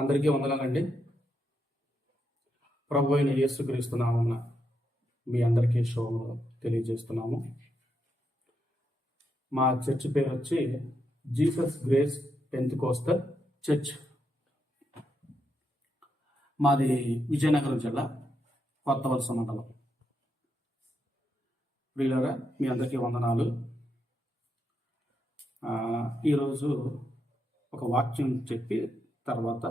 అందరికీ వందనాలండి. ప్రభు అయిన యేసుక్రీస్తు నామమున మీ అందరికీ శుభములు తెలియజేస్తున్నాము. మా చర్చ్ పేరు వచ్చి జీసస్ గ్రేస్ పెంతెకోస్తల్ చర్చ్. మాది విజయనగరం జిల్లా కొత్తవలస మండలం. ప్రియులారా, మీ అందరికీ వందనాలు. ఈరోజు ఒక వాక్యం చెప్పి తర్వాత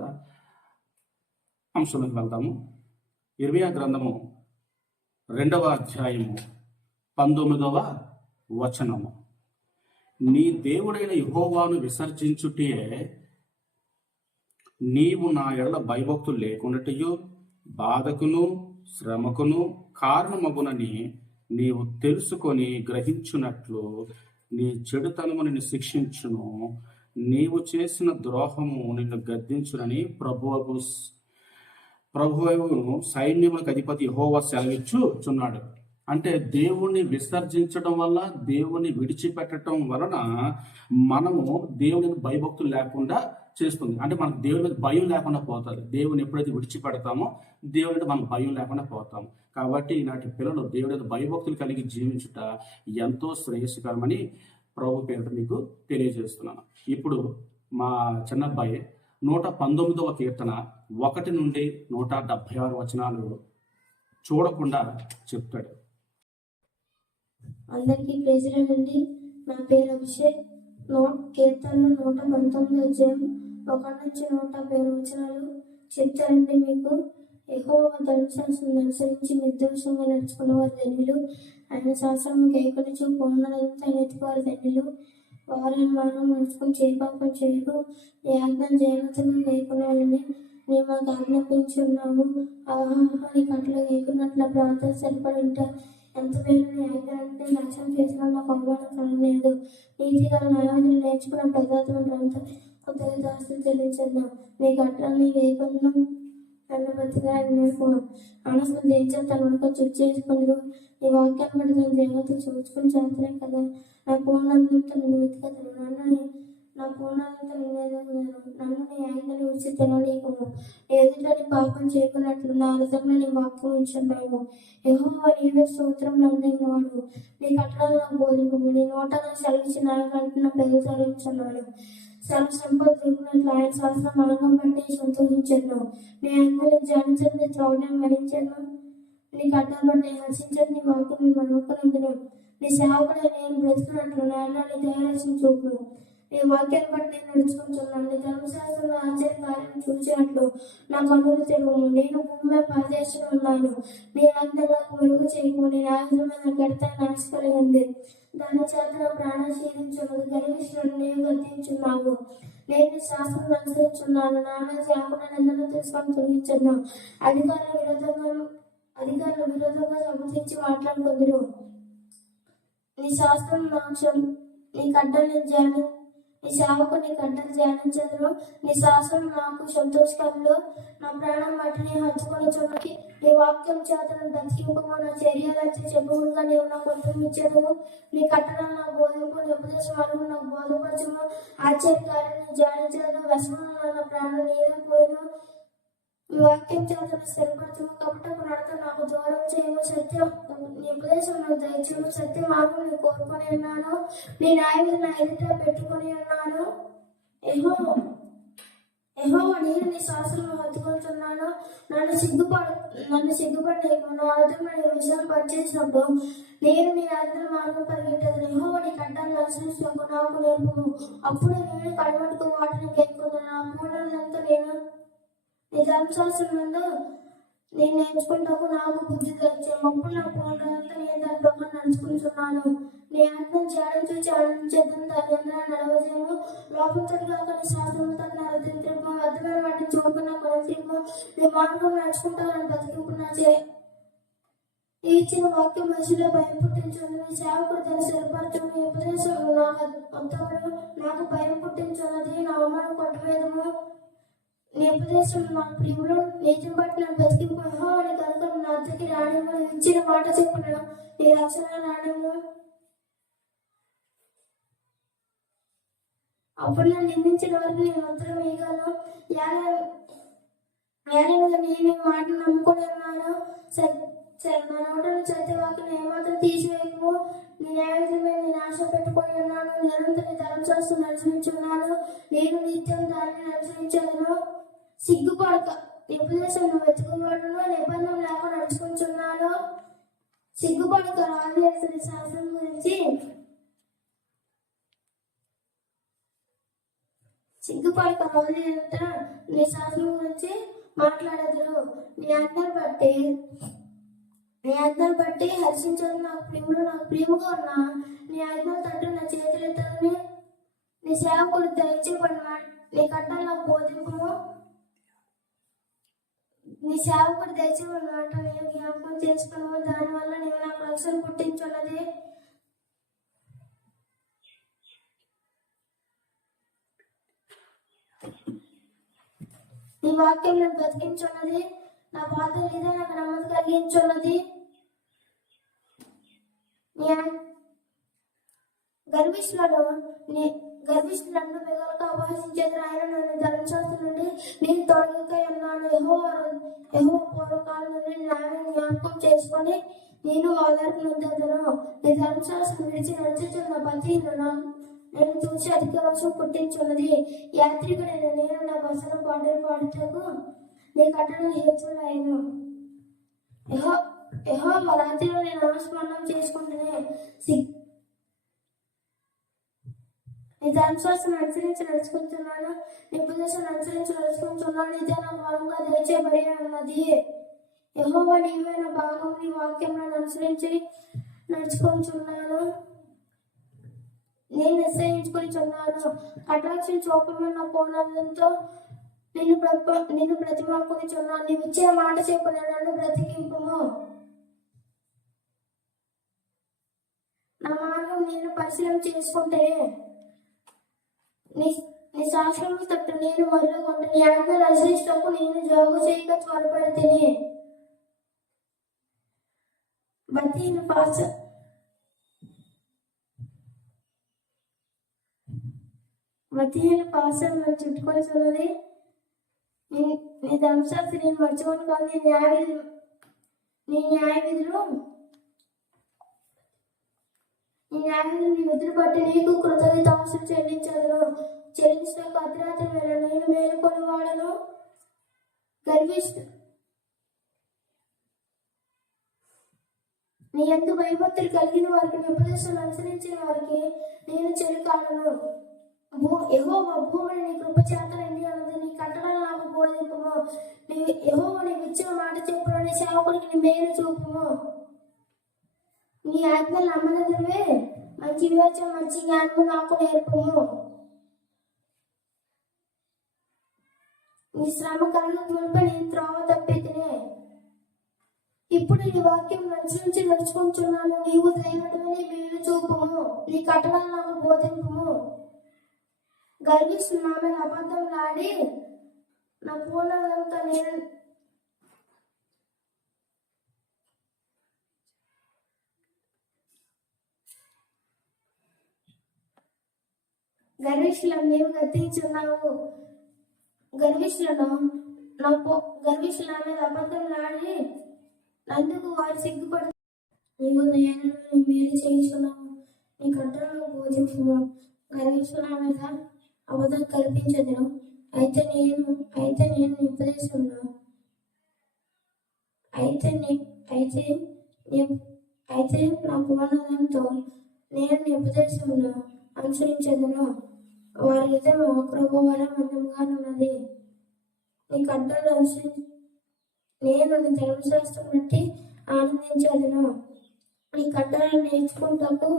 అంశంలోకి వెళ్తాము. ఇర్మియా గ్రంథము 2వ అధ్యాయము 19వ వచనము. నీ దేవుడైన యెహోవాను విసర్జించుటే నీవు నా ఎడల భయభక్తులు లేకున్నట్టు బాధకును శ్రమకును కారణమగునని నీవు తెలుసుకొని గ్రహించున్నట్లు నీ చెడుతనము నిన్ను శిక్షించును, నీవు చేసిన ద్రోహము నిన్ను గద్దించునని ప్రభువును సైన్యములకు అధిపతి యెహోవా సెలవిచ్చుచున్నాడు. అంటే దేవుణ్ణి విసర్జించడం వల్ల, దేవుణ్ణి విడిచిపెట్టడం వలన మనము దేవుని భయభక్తులు లేకుండా చేస్తుంది. అంటే మనకు దేవుని మీద భయం లేకుండా పోతుంది. దేవుని ఎప్పుడైతే విడిచిపెడతామో దేవుని మీద మనం భయం లేకుండా పోతాము. కాబట్టి ఈనాటి పిల్లలు దేవుడి మీద భయభక్తులు కలిగి జీవించుట ఎంతో శ్రేయస్కరమని ప్రభు పేరిట మీకు తెలియజేస్తున్నాను. ఇప్పుడు మా చిన్నబ్బాయి 119వ కీర్తన 1 నుండి 176 వచనాలు చూడకుండా చెప్తాడు. అందరికీ ప్రేజలండి. నా పేరు అభిషేక్. కీర్తనలు 119 అధ్యాయం 1 నుంచి 170 వచనాలు చెప్తారండి మీకు. యెహోవా ధర్మశాస్త్రం అనుసరించి నిర్దోషంగా నడుచుకున్న వారు ధన్యులు. ఆయన శాస్త్రము గైకొనుచు పూర్ణంతా ఆయన ఎత్తుకోవారు ధన్యులు. వారిని మనం నడుచుకుని చేపాపం చేయరు. నీ ఆజ్ఞ జాగ్రత్తగా గైకొనే వాళ్ళని మేము మాకు ఆజ్ఞాపించున్నాము. నీ కట్టలు గైకున్నట్ల ప్రార్థన సరిపడి ఉంటారు. ఎంత పేరు నీ ఆజ్ఞ అంటే లక్ష్యం చేసిన నాకు అవమానం కలగలేదు. నీతిగా న్యాయాన్ని నేర్చుకున్న ప్రజాతంతా కొత్తగా దాస్తులు చెల్లించను. నీ కట్టలని గైకొన్న నన్ను బతిగా నేను మనసును దేంచా తన వరకు చెక్ చేసుకున్నారు. నీ వాక్యాన్ని బట్టి తన జాగ్రత్తలు చూసుకుని చేస్తనే కదా. నా పూర్ణంతో నిన్ను వెతుకతాను. నా పూర్ణంతో నన్ను నీ ఆజ్ఞని విడిచి తినలేకము. ఎదుటని పాపం చేయకున్నట్లు నా హృదయంలో నీ వాక్యం ఉంచున్నాము. యెహోవా నీవే స్తోత్రం నందినవాడు. నీ కట్టడలు నాకు బోధింపు. నీ నోట నాకు సెలవిచ్చి నాకంటే నా పెద్ద సెలవించున్నాడు. సర్వ సంపద తిరుగునట్లు ఆయన శాస్త్రం మార్గం బట్టి సంతోషించను. నీ ఆజ్ఞలు ధ్యానించను, నీ త్రోవను మరించను. నీ కట్టలు బట్టి హర్షించను. నీ వాక్యం నీ మనోకనందును. నీ సేవకుడు నేను బ్రతుకున్నట్లు నాయన నీ దయరక్షణ చూపును. నీ వాక్యాన్ని బట్టి నేను నడుచుకుంటున్నాను. నీ ధర్మశాస్త్రంలో ఆశ్చర్యకార్యం చూసినట్లు నా కన్నులు తెరువు. నేను భూమిలో పాదయాత్ర ఉన్నాను. నీ ఆజ్ఞలకు మెరుగు చేయకు. నీ ఆయుధమైన గడిత నాశ కలిగి ఉంది. దాని చేత నా ప్రాణం క్షీణించున్నది. గర్విష్ఠులను నీవు గద్దించున్నావు. నేను శాస్త్రం అనుసరించున్నాను. నా మీద సేవకుడు నిందలు తీసుకొని తొలగించున్నాను. అధికారులు విరోధంగా సమర్థించి మాట్లాడుకుందరు. నీ శాస్త్రం నీ కడ్డలు నీ సేవకు నీ కడ్డలు ధ్యానించదురు. నీ శాస్త్రం నాకు సంతోషకరంలో నా ప్రాణం వాటిని హత్తుకొని చున్నకి. నీ వాక్యం చేతను బ్రతికింపము. నా చర్యలతో చెప్పుగా నీవు నాకు ఉత్తమించదు. నీ కట్టడం నాకు బోధింపు. నీ ఉపదేశం అడుగు నాకు బోధపరచము. ఆశ్చర్యకార్యాన్ని ధ్యానించదు. వ్యసనంలో నా ప్రాణం నీరే పోయిను. ఈ వాక్యం చేతను స్థిరపరచము. కపటపు నడత నాకు దూరం చేయము. సత్యం నీ ఉపదేశం నాకు దయచేయము. సత్య మార్గం నీ కోరుకొని ఉన్నాను. నీ న్యాయం నా ఎదుట పెట్టుకొని ఉన్నాను. యెహోవా నేను నీ శాస్త్రం హత్తుకుంటున్నాను. నన్ను సిగ్గుపడి నా హృదయం నీ విషయాలు పనిచేసినప్పుడు నేను నీ ఆజ్ఞల మార్గం పరిగెట్టదు. యెహోవా నీ కట్టాలను అనుసరించుటకు నాకు నేర్పుము. అప్పుడు నేను కడమటుకు వాటిని గైకొందును. నా పూర్ణంతో నేను నీ ధర్మశాస్త్రం నేను నేర్చుకుంటాకు నాకు బుద్ధి తెచ్చాము. అప్పుడు నా పూర్ణంతో నేను దాని ప్రకారం నడుచుకుంటున్నాను. నీ ఆజ్ఞ జాడని చూసి ఆనందించేద్దాం. దాని అందరూ నడవజేయము. లోపంతటిగా కొన్ని శాస్త్రంతో నా హృదయం అర్థమైన వాటిని చూడకుండా నా కొనతీర్పు. నీ మార్గం నడుచుకుంటా నన్ను బతికింపు. నా ఈ ఇచ్చిన వాక్యం మనిషిలో భయం పుట్టించుంది. నీ సేవకుడు దాన్ని స్థిరపరచము. నీ ఉపదేశం నాకు భయం పుట్టించున్నది. నా అవమానం కొట్టవేదము. నీ ఉపదేశం నా ప్రియులు నీతిని బట్టి నన్ను బతికింపు. యెహోవాని కనుక నా అద్దెకి రాణిము. ఇచ్చిన మాట చెప్పిన నీ రక్షణ రాణిము. అప్పుడు నన్ను నిందించిన వారికి నేను ఉత్తరం వేయగలను. ఏలైనగా నేను ఈ మాట నమ్ముకుని ఉన్నాను. నా నోటను సత్యవాకును ఏమాత్రం తీసివేయము. నీ న్యాయవిధి మీద నేను ఆశ పెట్టుకొని ఉన్నాను. నిరంతరం నీ ధర్మశాస్త్రం అనుసరించున్నాను. నేను నిత్యం దానిని అనుసరించాను. సిగ్గుపడక ఉపదేశం వెతుకుబడును, నిబంధన లేకుండా నడుచుకుంటున్నాను. సిగ్గుపడక రాజు శాస్త్రం గురించి నీ శాస్త్రం గురించి మాట్లాడదురు. నీ ఆజ్ఞలు బట్టి హర్షించదు. నాకు ప్రియముగా ఉన్నా నీ ఆజ్ఞల తట్టు నా చేతులెత్తని నీ సేవకుడు దయచేపడిన నీ కట్టలు నాకు బోధింపు. నీ సేవకుడు దయచేపడిన మాట నేను జ్ఞాపకం చేసుకున్నాము. దానివల్ల నీవు నాకు రక్షణ పుట్టించున్నది. నీ వాక్యం నేను బ్రతికించున్నది. నా బాధ లేదా నాకు నమ్మకం కలిగించున్నది. గర్విష్ఠులను మిగలతో అపహసించేది. ఆయన నన్ను ధర్మశాస్త్రం నుండి నేను తొలగిక ఉన్నాను. యెహోవా పూర్వకాలం నుండి న్యాయం జ్ఞాపకం చేసుకొని నేను ఓదార్పు నొందెదను. నీ ధర్మశాస్త్రం విడిచి నడుచుచున్న బతీలను నేను చూసి అధిక వర్షం పుట్టించున్నది. యాత్రికుడైన నేను నా బసను పాటలు పాడుటకు నీ కట్టడం హేతువులైన యెహోవా రాత్రిలో నేను నామస్మరణం చేసుకుంటూనే నీ ధర్మశాస్త్రం అనుసరించి నడుచుకుంటున్నాను. నీ ఉపదేశం అనుసరించి నడుచుకుంటున్నాను. ఇదే నాకు బలంగా దయచేయబడి ఉన్నది. యెహోవా నీవే నా భాగం. నీ వాక్యంలో అనుసరించి నడుచుకుంటున్నాను. నేను నిశ్చయించుకుంటున్నాను. కటాక్షం చూపమని నా పూర్ణంతో నిన్ను బ్రతిమాలుకొనిచున్నాను. నీవు ఇచ్చిన మాట చెప్పిన నన్ను బ్రతికింపుము. నా మార్గం నేను పరిశీలన చేసుకుంటే నీ శాస్త్రము తట్టు నేను మొదలుకుంటే నీ ఆజ్ఞలు అనుసరించుటకు నేను జోగు చేయక త్వరపడితిని. బతీయుల పాసం నన్ను చుట్టుకొని ఉన్నది. నీ ధర్మశాస్త్రం నేను మర్చిపోను కాదు. నీ న్యాయవిధులు నీ విధులు బట్టి నీకు కృతజ్ఞతాంశం చెల్లించడానికి అర్ధరాత్రి వేళ నేను మేలుకొని వాడను. నీ యందు భయభక్తులు కలిగిన వారికి నీ ఉపదేశం అనుసరించిన వారికి నేను చెలికాడను. యెహోవా భూమిని నీ కృప చేత నిండి ఉన్నది. నీ కట్టడలు నాకు బోధింపుము. యెహోవా నీకు ఇచ్చిన మాట చెప్పున నీ సేవకుడికి నీ మేలు చూపుము. నీ ఆజ్ఞలు నమ్మదగినవే. మంచి వివేచన మంచి జ్ఞానము నాకు నేర్పుము. నీ శ్రమ కలుగు మునుప నేను త్రోవ తప్పితినే. ఇప్పుడు నీ వాక్యం అనుసరించి నడుచుకుంటున్నాను. నీవు దయనడమే నీ మేలు చూపుము. నీ కట్టడలు నాకు బోధింపుము. గర్విష్ఠులు నా మీద అబద్ధం లాడి నా పూర్ణంతో నేను గర్విష్ఠులను నీవు గద్దించున్నావు. గర్విష్ఠులు నా మీద అబద్ధం లాడి అందుకు వారు సిగ్గుపడు. నీవు దయను మేలు చేయించున్నావు. నీ కట్టడలు బోధించుము. గర్విష్ఠుల మీద అబద్ధం కల్పించదును. అయితే నేను ఉపదేశంలో అయితే నా పూర్ణంతో నేను నీ ఉపదేశంలో అనుసరించదును. వారి హృదయం ప్రభువారం మందంగానున్నది. నీ కట్టలు నేను నీ ధర్మశాస్త్రం బట్టి ఆనందించదును. నీ కట్టలను నేర్చుకుంటూ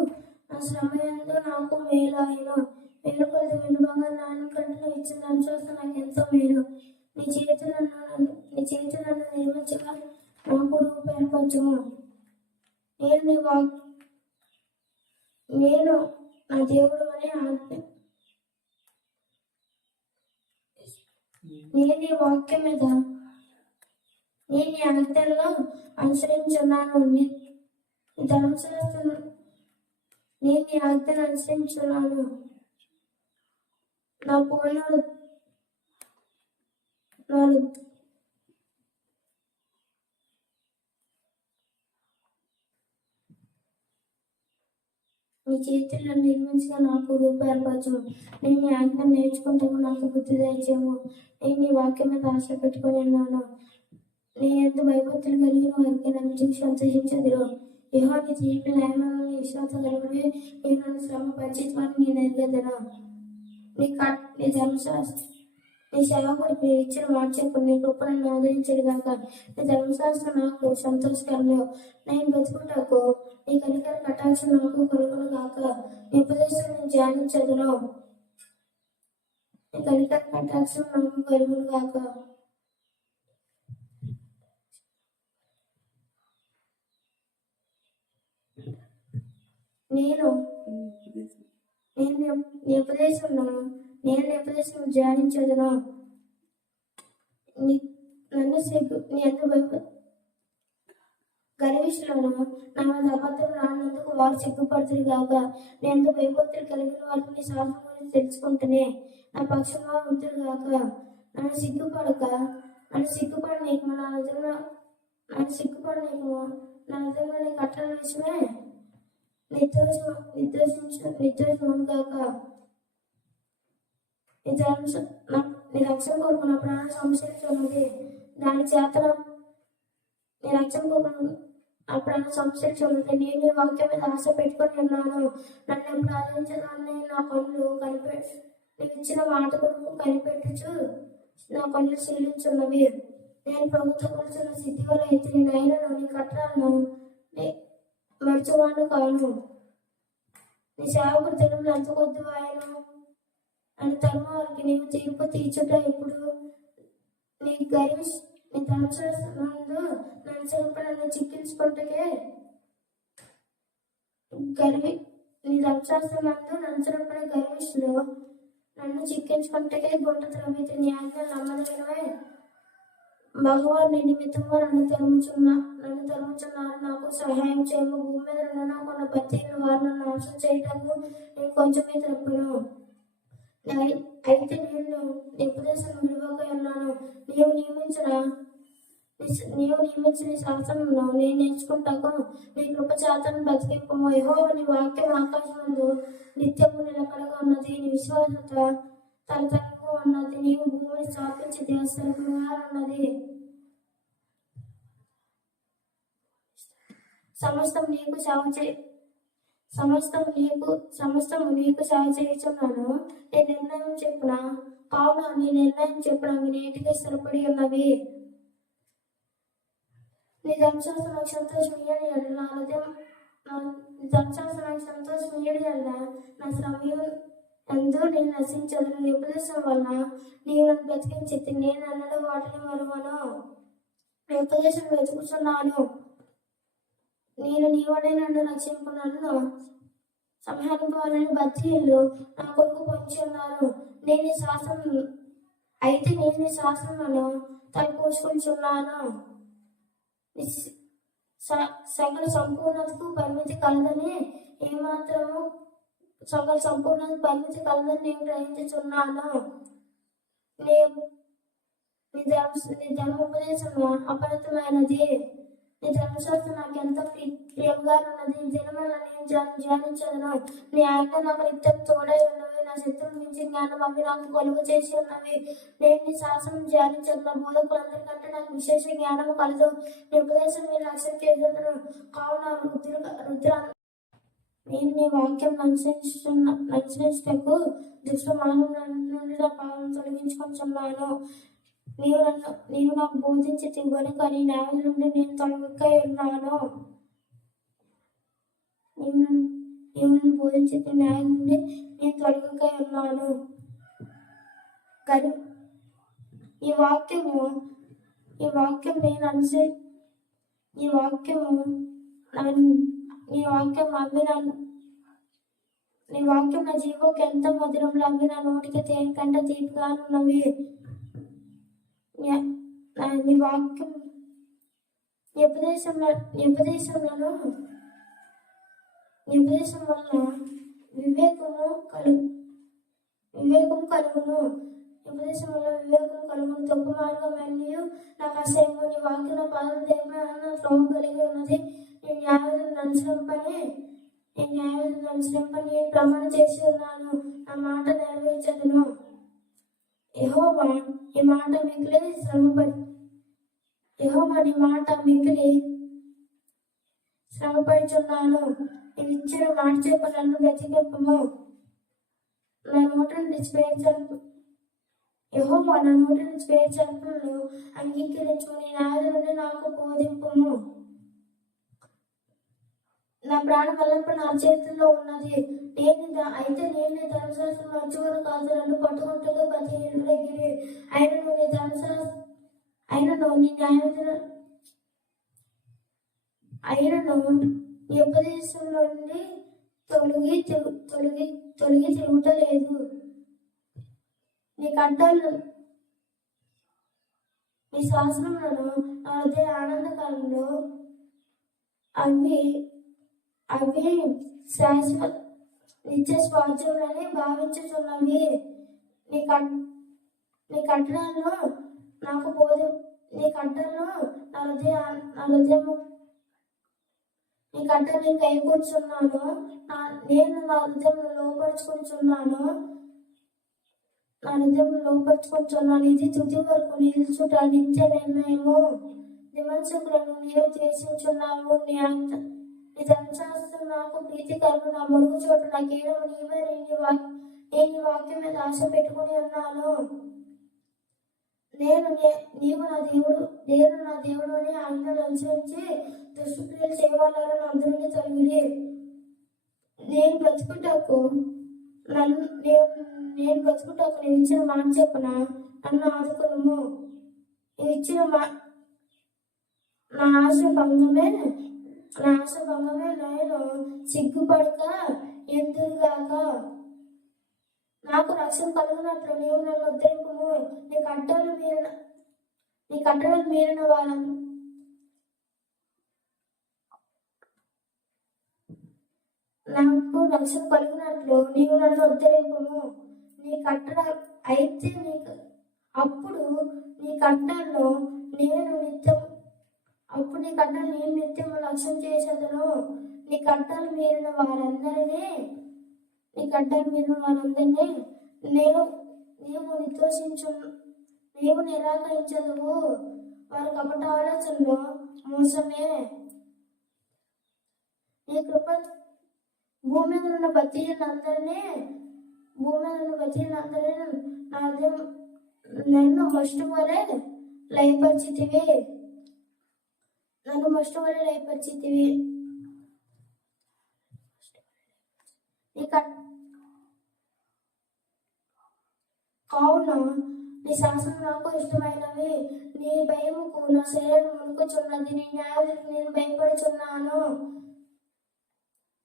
నా శ్రమయందు నాకు మేలాయను. మేలు కొద్ది వినుభంగా నాన్న కంటలో ఇచ్చిన ధర్మశాస్త్రం నాకు ఎంతో మేలు. నీ చేతులను నిర్మించగా నాకు రూపు ఏర్పరచుము. నేను నా దేవుడు అనే నేను నీ వాక్యం మీద నేను నీ ఆజ్ఞలను అనుసరించున్నాను. ధర్మశాస్త్రం నేను నీ ఆజ్ఞను అనుసరించున్నాను. నా పోలిన నాలుగు నీ చేతుల్లో నిర్మించిన నాకు రూపాయలు నేను నీ ఆజ్ఞ నేర్చుకుంటాము నాకు బుద్ధి దయచేము. నేను నీ వాక్యం మీద ఆశ పెట్టుకొని ఉన్నాను. నేను ఎంత భయభక్తులు కలిగిన వారికి నన్ను చూసి సంతోషించదురు. యెహోవా నీ తీర్పు న్యాయమైన విశ్వాసం కలిగినవి. నేను నన్ను శ్రమ పరిచిత్వాన్ని నేను ఎరగదను. నీ ధర్మశాస్త్రం నీ సేవకుడికి నీ ఇచ్చిన మాట చెప్పు. నీ కృపను ఆదరించడు కాక. నీ ధర్మశాస్త్రం నాకు సంతోషకరము. నేను బతుకుటకు నీ కనికర కటాక్షం నాకు కలుగును కాక. నీ ఉపదేశం నేను ధ్యానించదును. నీ కనికర కటాక్షం నాకు కలుగును కాక. నేను నేను నీ ఉపదేశం ధ్యానించదును. నన్ను నీ ఎంత గర్విష్ఠులను నా మీద అబద్ధం రానందుకు వారు సిగ్గుపడుతుంది కాక. నేను ఎంత భయభక్తులు కలిగిన వారికి నీ శాసనం గురించి తెలుసుకుంటేనే నా పక్షంగా ఉంటుంది కాక. నన్ను సిగ్గుపడ నీకు నా నిజంగా నీ కట్టల విషయమే నిర్దోషమును కాక. నీ రక్షణ కొరకు నా ప్రాణ సంశయించున్నది. దాని చేత నీ రక్షణ కొరకు నా ప్రాణ సంశయించున్నది. నేను ఈ వాక్యం మీద ఆశ పెట్టుకొని ఉన్నాను. నన్ను ఎప్పుడు ఆలోచించదాన్ని నా కళ్ళు నీవు ఇచ్చిన మాట కొరకు కనిపెట్టుచు నా కళ్ళు శీలించున్నవి. నేను ప్రభుత్వ కూర్చున్న స్థితి వల్ల అయితే నేను నీ కట్టలను మరచువాను కాను. నీ సేవకుడు తెలుగులో ఎంత కొద్ది వాయను అని తరుమ వారికి నీవు తీర్పు తీర్చుట ఇప్పుడు నీ ధర్మశాస్త్రం నన్ను నన్ను చిక్కించుకుంటకే నీ ధర్మశాస్త్రం నందు నన్ను గర్విష్ఠుడు నన్ను చిక్కించుకుంటకే గుంట త్రవ్వితే నీ ఆజ్ఞలు నమ్మదగినవే. భగవాన్ నీ నిమిత్తంగా నన్ను తరుముచున్నారు. నాకు సహాయం చేయము. భూమి మీద నన్ను బతీలు వారు నన్ను నాశనం చేయటకు నేను కొంచెమే తప్పును. అయితే నేను నీ ఉపదేశం విలువక ఉన్నాను. నీవు నియమించిన నీ శాసనంలో నేను నేర్చుకుంటాకు. నీ కృప చేతను బతికింపము. యెహోవా నీ వాక్యం ఆకాశమందు నిత్యము నిలకడగా ఉన్నది. నీ విశ్వాసత తరతరంగా ఉన్నది. నీవు భూమిని స్థాపించి దేవస్థలముగా ఉన్నది. సమస్తము నీకు సేవ చేయుచున్నాను. నీ నిర్ణయం చెప్పున కావున నీ నిర్ణయం చెప్పున అవి నేటికి స్థిరపడి ఉన్నవి. నీ ధర్మశాస్త్రం నాకు సంతోషం ఇయ్యని ఎడల నా శ్రమయం ఎందు నేను నశించదు. నీ ఉపదేశం వలన నీవు నన్ను బ్రతికించి నేను అన్నడు వాటిని మరువను. నీ ఉపదేశం వెతుకుతున్నాను. నేను నీవడే నన్ను రక్షింపునను. సంహరింపవాలని బద్దీలు నా కొరకు పొంచి ఉన్నారు. నేను ఈ శాసనములను తలపోసుకుంటున్నాను. సకల సంపూర్ణతకు పరిమితి కలదని నేను గ్రహించుచున్నాను. నీ ధర్మోపదేశం అపరితమైనది. నీ ధర్మశాస్త్రం నాకు ఎంతో ప్రియముగా ఉన్నది. దినమల్ల నేను ధ్యానించదును. నీ ఆజ్ఞ నాకు నిత్యం తోడై ఉన్నవి. నా శత్రువుల మించి జ్ఞానం అవి నాకు కలుగు చేసి ఉన్నవి. నేను నీ శాసనం ధ్యానించదు. నా బోధకులందరికంటే నాకు విశేష జ్ఞానము కలదు. నీ ఉపదేశం మీరు రక్షణ చేసేదను. కావున నేను నీ వాక్యం అనుసరించుటకు దుష్ట మానవుల నుండి నా పాపం తొలగించుకుంటున్నాను. నీవు నాకు బోధించి గనుక నీ న్యాయం నుండి నేను తొలగకై ఉన్నాను. నీవు నన్ను బోధించి న్యాయం నుండి నేను తొలగకై ఉన్నాను. ఈ వాక్యం నా జీవోకి ఎంత మధురంలో అవి నా నోటికి తేనె కంటే తీపిగా ఉన్నవి. నీ వాక్యం నీ ఉపదేశం వలన వివేకము వివేకం కలుగును. ఉపదేశం వల్ల వివేకం కలుగును. తప్పు మార్గం మరియు నాకు అసహ్యము. నీ వాక్యం నా పాదం దేవన త్రోవ కలిగి ఉన్నది. నీ న్యాయవిధులను అనుసరింపని నేను ప్రమాణం చేసి ఉన్నాను. నా మాట నెరవేర్చదును. యెహోవా నీ మాట మిగిలి శ్రమపడుచున్నాను. నీవు ఇచ్చిన మాట చెప్ప నన్ను బ్రతికింపుము. నా నోట నుంచి పేర్చను. యెహోవా నా నోట నుంచి పేర్చను అంగీకరించు. నీ న్యాయం నుండి నాకు బోధింపుము. నా ప్రాణం ఎల్లప్పుడూ నా చేతుల్లో ఉన్నది. అయితే నేను నీ ధర్మశాస్త్రం మంచివారు కాదు. నన్ను పట్టుకుంటూ బతికిరి. అయినను నీ ఉపదేశం నుండి తొలగి తిరుగుటలేదు. నీ కట్టలు నీ శాసనములను నా హృదయ ఆనందకరంలో అవి శాశ్వత నిత్య స్వాస్థ్యములని భావించుచున్నవి. నీ కట్టడలను నాకు నీ కట్టలను నా హృదయము నీ కట్టని కైకూర్చున్నాను. నేను నా హృదయంలో లోపరుచుకుంటున్నాను. ఇది తుది వరకు నిలుచుట నిత్య నిర్ణయము. విమర్శకులను నీవు ద్వేషించున్నావు. నీ ధర్మశాస్త్రం నాకు ప్రీతికరము. నా మరుగు చోటు నా కీడము నీవే. నేను వాక్యం మీద ఆశ పెట్టుకుని ఉన్నాను. నీవు నా దేవుడు అని ఆజ్ఞలు అనుసరించి దుష్క్రియలు చేయవాలని అందరినీ తొలగిడి. నేను బ్రతుకుటకు నీవు ఇచ్చిన మాట చెప్పున నన్ను ఆదుకును. నీవు ఇచ్చిన నా ఆశ భంగమే నేను సిగ్గుపడక ఎందురుగాక. నాకు రక్షణ కలుగునట్లు నీవు నన్ను ఉద్ధరింపుము. నీ కట్టడలు మీరిన వాళ్ళను నాకు రక్షణ కలిగినట్లు నీవు నన్ను ఉద్ధరింపుము. నీ కట్టడ అయితే అప్పుడు నీ కట్టడలో నేను నిత్యము లక్ష్యం చేసేదను. నీ కట్టలు మీరిన వారందరినీ నీవు నిరాకరించదువు. వారి కపట ఆలోచనలో మోసమే. నీ కృప భూమి మీద ఉన్న బతీలందరినీ నన్ను మష్టు వలె లయపరిచితివి. కావున నీ శాసనం నాకు ఇష్టమైనవి. నీ భయముకు నా శరీరం వణుకుచున్నది. నీ న్యాయాలకు నేను భయపడుచున్నాను.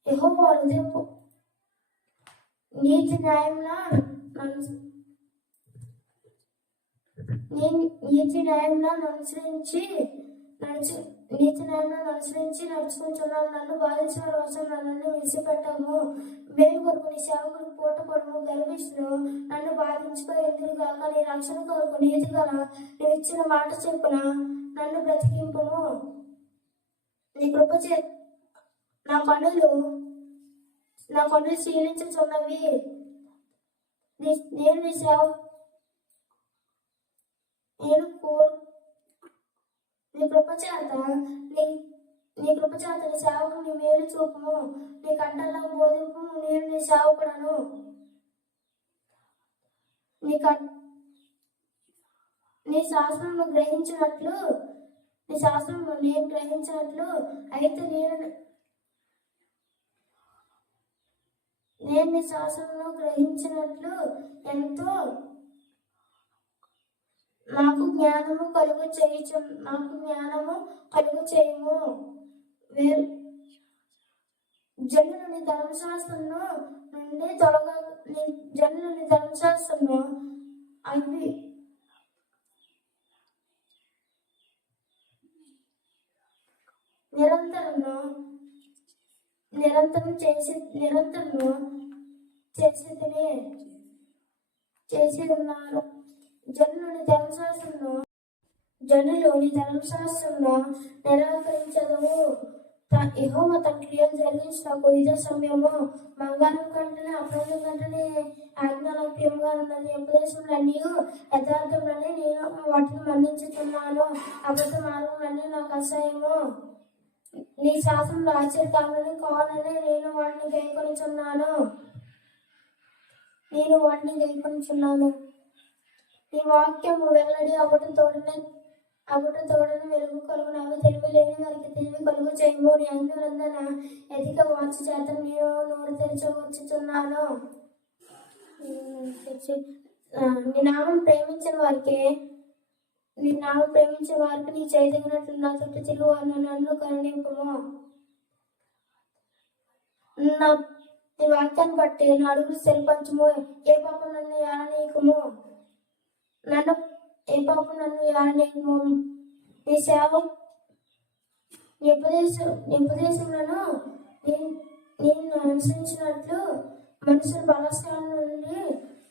యెహోవా హృదయపు నీతి న్యాయంలో అనుసరించి నడుచుకుంటున్నాను. నన్ను బాధించిన రోజు నన్ను విడిచిపెట్టము. మేలు కొరకు నీ సేవకుడు పూట పొడము. గర్విష్ఠులు నన్ను బాధించుకో ఎదురుగాక. నీ రక్షణ కొరకు నీతి గల నువ్వు ఇచ్చిన మాట చెప్పున నన్ను బ్రతికింపుము. నీ కృప నా కన్నులు క్షీణించుచున్నవి. నేను నీ కృప చేత నీ సేవకు నీ మేలు చూపుము. నీ కంటల్లో బోధింపు. నేను నీ సేవకుడను. నీ శాస్త్రము గ్రహించినట్లు నేను గ్రహించినట్లు అయితే నేను నీ శాసనము గ్రహించినట్లు ఎంతో నాకు జ్ఞానము కలుగు చేయము. జనులు నీ ధర్మశాస్త్రం అవి నిరంతరం చేసి చేసి ఉన్నారు. జనులు నీ ధర్మశాస్త్రంలో నిరాకరించదము. యెహోవా తన క్రియలు జరిగించినకు ఇదే సమయము. బంగారం కంటేనే అపరాధం కంటేనే ఆజ్ఞ నాకు ప్రియముగా ఉన్నది. ఉపదేశములన్నీ యథార్థములని నేను వాటిని మన్నించుతున్నాను. అబద్ధ మార్గములన్నీ నాకు అసహ్యము. నీ శాసనంలో ఆశ్చర్యకరములని కావాలని నేను వాటిని గైకొనుచున్నాను. నీ వాక్యము వెల్లడి అగుట తోడని వెలుగు కలుగును. అవి తెలివి లేని వారికి తెలివి కలుగు చేయము. నీ అందులందన అధిక వాచు చేత నేను నోరు తెరచవచ్చుచున్నాను. నీ నామం ప్రేమించిన వారికి నీ చేయదగినట్లు నా చుట్టూ తిరుగు నన్ను కరుణింపుము. నీ వాక్యాన్ని బట్టి నా అడుగులు స్థిరపరచుము. ఏ పాపం నన్ను ఏలనీయకుము. నీ సేవ నీ ఉపదేశములను నేను అనుసరించినట్లు మనుషుల బలస్కారం నుండి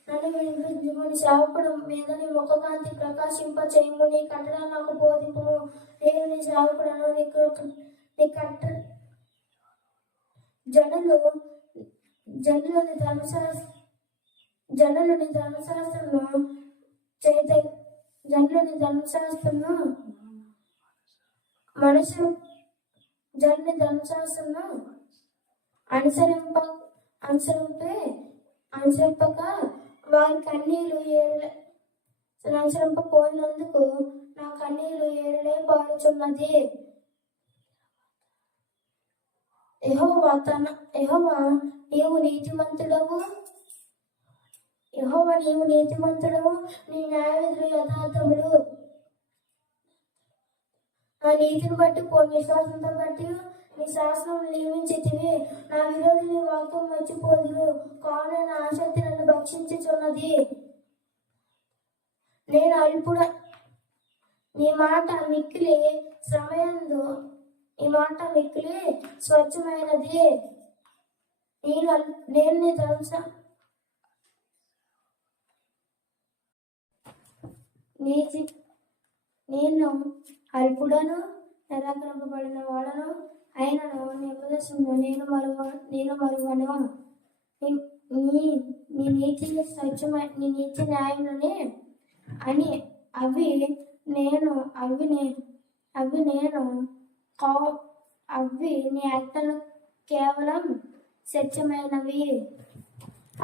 నన్ను విడిపించుము. నీ సేవకుడు మీద నీ ముఖకాంతి ప్రకాశింప చేయము. నీ కట్టడ నాకు బోధింపుము. నేను నీ సేవకుడను. నీ కట్ట జనులు నీ ధర్మశాస్త్రమును అనుసరింపక వారి అనుసరింపపోయినందుకు నా కన్నీరు ఏరులే పారుచున్నది. యెహోవా నీవు నీతిమంతుడవు. నీ న్యాయవిధులు యథార్థములు. నా నీతిని బట్టి విశ్వాసంతో బట్టి నీ శాసనం నియమించితివి. నా విరోధి నీ వాక్యం మర్చిపోదురు. కావున నా ఆసక్తి నన్ను భక్షించుచున్నది. నేను అల్పుడ నీ మాట మిక్కిలి స్వచ్ఛమైనది. నేను అల్పుడను నిరాకరింపబడిన వాడను అయినను నీ ఉపదేశంలో నేను మరువను. నీ నీతి న్యాయములని అని అవి నీ ఆజ్ఞలు కేవలం సత్యమైనవి.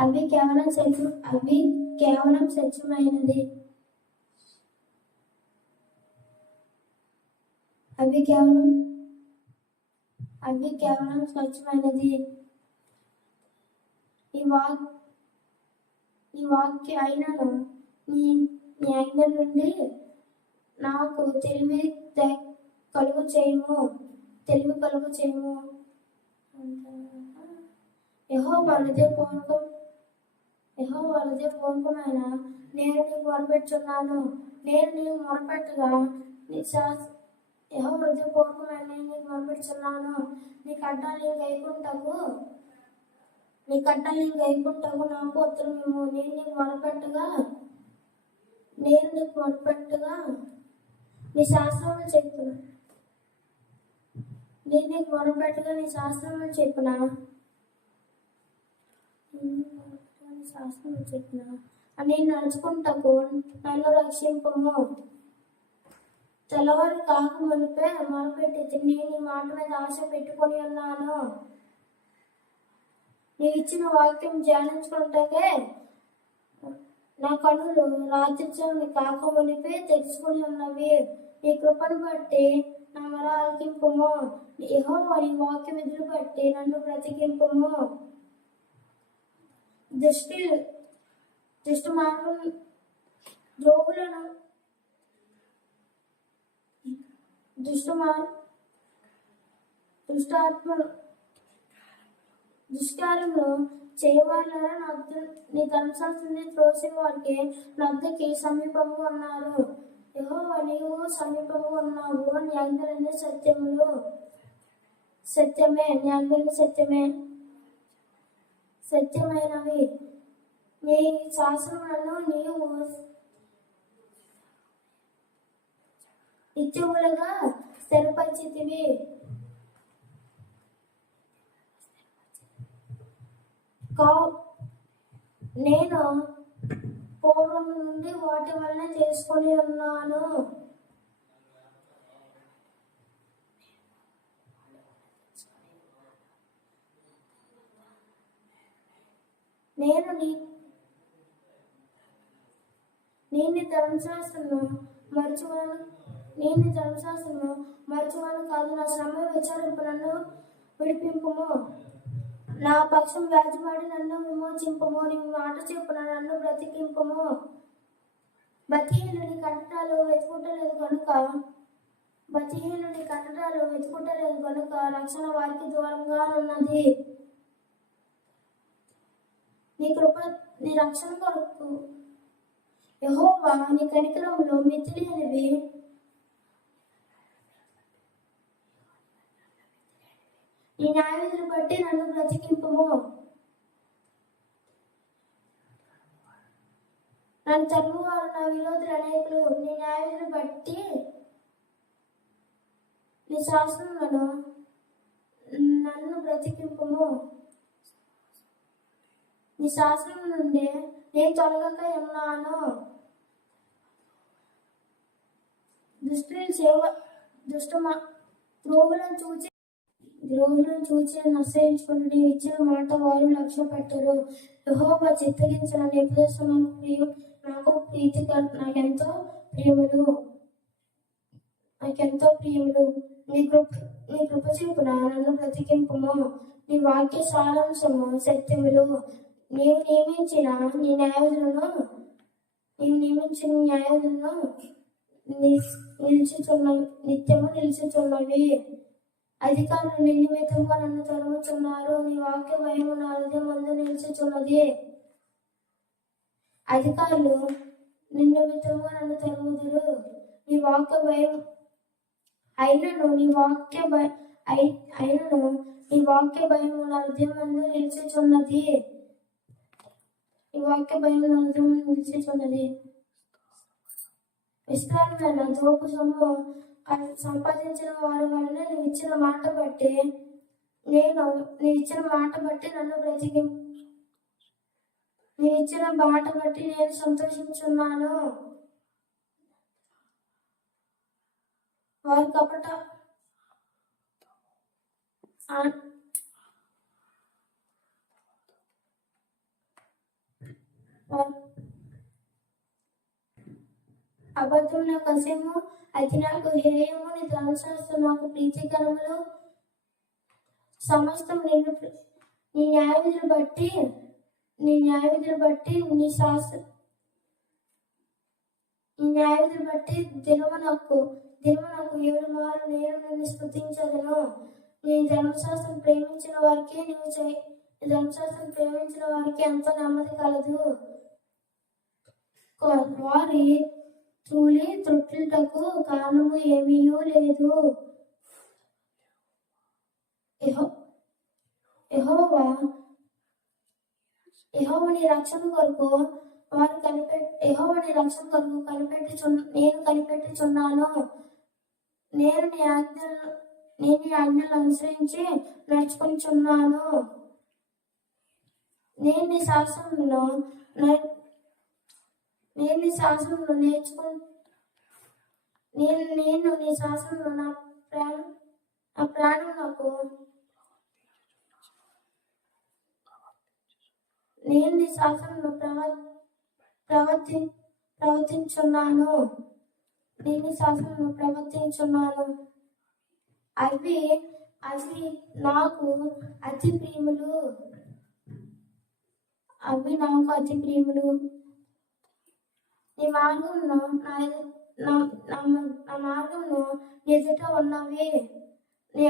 అవి కేవలం సత్యమైనది. అవి కేవలం స్వచ్ఛమైనది. ఈ వాక్య అయినను నీ ఆజ్ఞ నుండి నాకు తెలివి కలుగు చేయము. యెహోవా హృదయపూర్వకమైన నేను నీకు మొరపెట్టుచున్నాను. నేను నీకు మొరపెట్టగా యెహోవా హృదయపూర్వకమైన నేను నీకు మొరపెట్టుచున్నాను. నీ కట్టాలని గైకుంటకు నాకు ఉత్తరమిమ్ము. నేను నీకు మొరపెట్టగా నీ శాస్త్రములు చెప్పునా. నేను నడుచుకుంటకు నన్ను రక్షింపము. తెల్లవారు కాక మునిపే మొరపెట్టి నేను ఈ మాట మీద ఆశ పెట్టుకొని ఉన్నాను. నీవు ఇచ్చిన వాక్యం ధ్యానించుకుంటే నా కనులు రాత్రి కాక మునిపే తెరుచుకుని ఉన్నవి. నీ కృపను బట్టి నా మొర ఆలకింపుము. యెహోవా నీ వాక్య విధులు బట్టి నన్ను బ్రతికింపుము. దుష్ట మార్గం ద్రోగులను దుష్కార్యములు చేయవాళ్ళ నీ ధర్మశాస్త్రాన్ని త్రోసిన వారికి నద్దకి సమీపంగా ఉన్నారు. యెహోవా నీవు సమీపంగా ఉన్నావు. నీ ఆజ్ఞలన్నీ సత్యమైనవి. నీ శాసనములను నీవు నిత్యములుగా స్థిరపరిచితివి. నేను పూర్వం నుండి వాటి వలన తెలుసుకొని ఉన్నాను. నేను ధర్మశాస్త్రము మరచువాను కాదు. నా శ్రమ విచారింపు నన్ను విడిపింపుము. నా పక్షం వ్యాధిపడి నన్ను విమోచింపుము. నీ మాట చెప్పున నన్ను బ్రతికింపుము. బతిహీనుడి కట్టడాలు వెతుకుటలేదు కనుక రక్షణ వారికి దూరంగా ఉన్నది. నీ రక్షణ కొరకు యెహోవా నీ కనికరములో మితిలేనివి. నీ న్యాయవిధులు బట్టి నన్ను బ్రతికింపుము. నన్ను తరుమువారు నా విరోధులు అనేకులు. నీ న్యాయవిధులు బట్టి నీ శాసనములను నన్ను బ్రతికింపుము. నీ శాసనం నుండి నేను తొలగక ఉన్నాను. ద్రోహులను చూచి నశయించుకుని నీవు ఇచ్చిన మాట వారు లక్ష్య పెట్టరు. యెహోవా చిత్తగించిన నీ ఉపదేశం నాకెంతో ప్రియములు. నీ కృప చూపున నన్ను బ్రతికింపుము. నీ వాక్య సారాంశము సత్యములు. నీవు నియమించిన న్యాయవిధులను నిత్యము నిలిచిచున్నవి. అధికారులు నీ నిమిత్తముగా నన్ను తరుముచున్నారు. నీ వాక్య భయము నా హృదయమందు నిలిచిచున్నది. అధికారులు నిన్ను నిమిత్తముగా నన్ను తరుముదురు. నీ వాక్య భయం అయినను నీ వాక్య భయము నా హృదయమందు నిలిచిచున్నది. విస్తారమైన దోపు సొమ్ము సంపాదించిన వారి వలన నీవు ఇచ్చిన మాట బట్టి నేను సంతోషించున్నాను. వారి కపట అబద్ధం నాకు అసహ్యము, అది నాకు హేయము. నీ ధర్మశాస్త్రం నాకు ప్రీతికరములు. సమస్తం నీ న్యాయవిధులు బట్టి దినము నాకు 7 మార్లు నేను నిన్ను స్తుతించదను. నీ ధర్మశాస్త్రం ప్రేమించిన వారికి ఎంతో నెమ్మది కలదు. వారి త్రుట్లకు కారణము ఏమీ లేదు. యెహోవా నీ రక్షణ కొరకు నేను కనిపెట్టుచున్నాను. నేను నీ ఆజ్ఞలు అనుసరించి నడుచుకొనిచున్నాను. నేను నీ శాసనంలో నా ప్రాణం నాకు నేను నీ శాసనంలో ప్రవర్తించున్నాను. అవి నాకు అతి ప్రియములు. నీ మార్గంలో నా మార్గంలో ఎదుట ఉన్నవి. నీ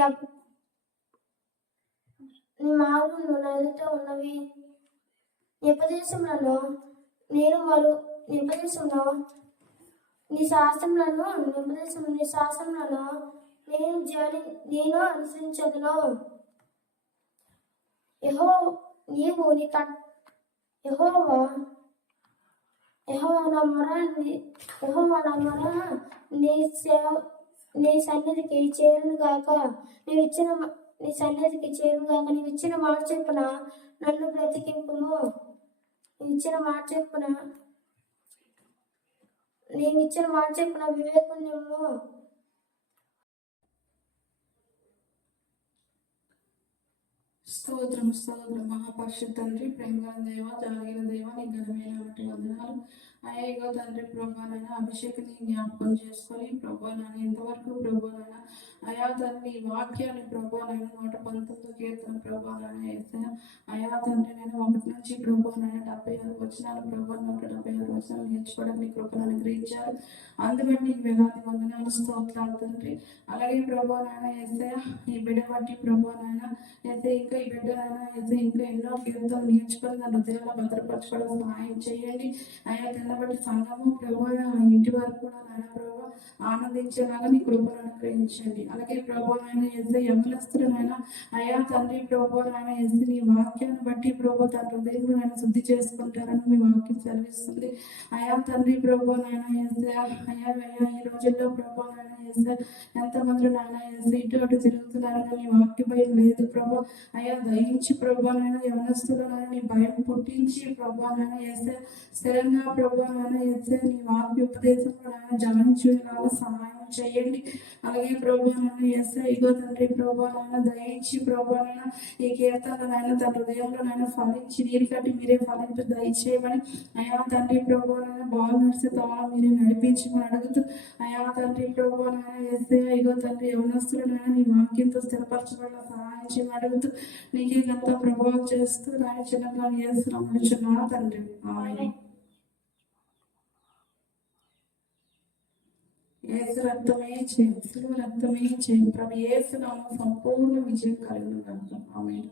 మార్గంలో నా ఎదుట ఉన్నవి. నీ శాసనములను నేను అనుసరించదును. యెహోవా యెహోవా నా మొర నీ సన్నిధికి చేరును గాక. నీవిచ్చిన మాట చొప్పున నన్ను బ్రతికింపుము. నీవిచ్చిన మాట చొప్పున వివేకం నిమ్ము. స్తోత్రం స్తోత్రం మహాపరిషత్ తండ్రి, ప్రేమ దేవ, జాగిన దేవ, నీ ఘనమైన వందనాలు. అయ్యో తండ్రి ప్రభానైనా అభిషేకాన్ని జ్ఞాపకం చేసుకొని ప్రభానైనా ఇంతవరకు ప్రభానైనా అయా తండ్రి వాక్యాన్ని ప్రభానైనా 119 కీర్తన ప్రభానైనా వేసాను. అయా తండ్రి నేను 1 నుంచి ప్రభానైనా 76 వచనాలు ప్రభా 176 వచనాలు నేర్చుకోవడానికి నీ కృపను అనుగ్రహించారు. అందుబట్టి నీకు వేలాది వందనాలు స్తోత్రాలు తండ్రి. అలాగే ప్రభానైనా వేసా ఈ బిడ్డ బట్టి ప్రభానైనా అయితే ఇంకా ఈ బిడ్డనైనా అయితే ఇంకా ఎన్నో కీర్తనలు నేర్చుకొని నా హృదయాల్లో భద్రపరచుకోవడం సహాయం చేయండి. అయా బట్టి సంఘము ప్రభా ఇంటి వరకు కూడా నాయన ప్రభా ఆనందించేలాగా నీ కృపను అనుగ్రహించండి. అలాగే ప్రభా నాయన ఎస్ఐ యవనస్తులనైనా అయా తండ్రి ప్రభా నాయన ఎస్ఐ నీ వాక్యాన్ని బట్టి ప్రభా తన హృదయంలో నాయన శుద్ధి చేసుకుంటారని మీ వాక్యం సెలవిస్తుంది. అయా తండ్రి ప్రభా నాయన ఎస్ఐ అయా ఈ రోజుల్లో ప్రభా నాయన ఎస్ఐ ఎంతమంది నాయన ఎస్ఐ ఇటు అటు తిరుగుతున్నారని నీ వాక్య భయం లేదు ప్రభా. అయా దయించి ప్రభా నాయన యవనస్తులనైనా నీ భయం పుట్టించి ప్రభా నాయన ఎస్ఐ స్థిరంగా ప్రభా నాయన ఎస్ఐ నీ వాక్య ఉపదేశంలో నాయన జయించేలాగా సహాయం చేయండి. అలాగే ప్రభా నాయన ఎస్ఐ ఇగో తండ్రి ప్రభా నాయన దయించి ప్రభా నాయన ఈ కీర్తన నాయన తన హృదయంలో నాయన ఫలించి నీరు కట్టి మీరే ఫలింపు దయచేయమని అయా తండ్రి ప్రభా నాయన బాల్ నడిస్తే తాను మీరే నడిపించమని అడుగుతూ అయా తండ్రి ప్రభా నాయన ఎస్ఐ ఇగో తండ్రి యవనస్తులు నాయన నీ వాక్యంతో స్థిరపరచబడిన సహాయం చేయమని అడుగుతూ నీకే గంత ప్రభావం చేస్తూ నాయన చిన్నగా చేస్తున్నాను తండ్రి. ఆమేన్. యేసు రక్తమే చేయం, సిలువ రక్తమే చేయం. ప్రభు యేసు నామమున సంపూర్ణ విజయం కలుగును గాక. ఆమేన్.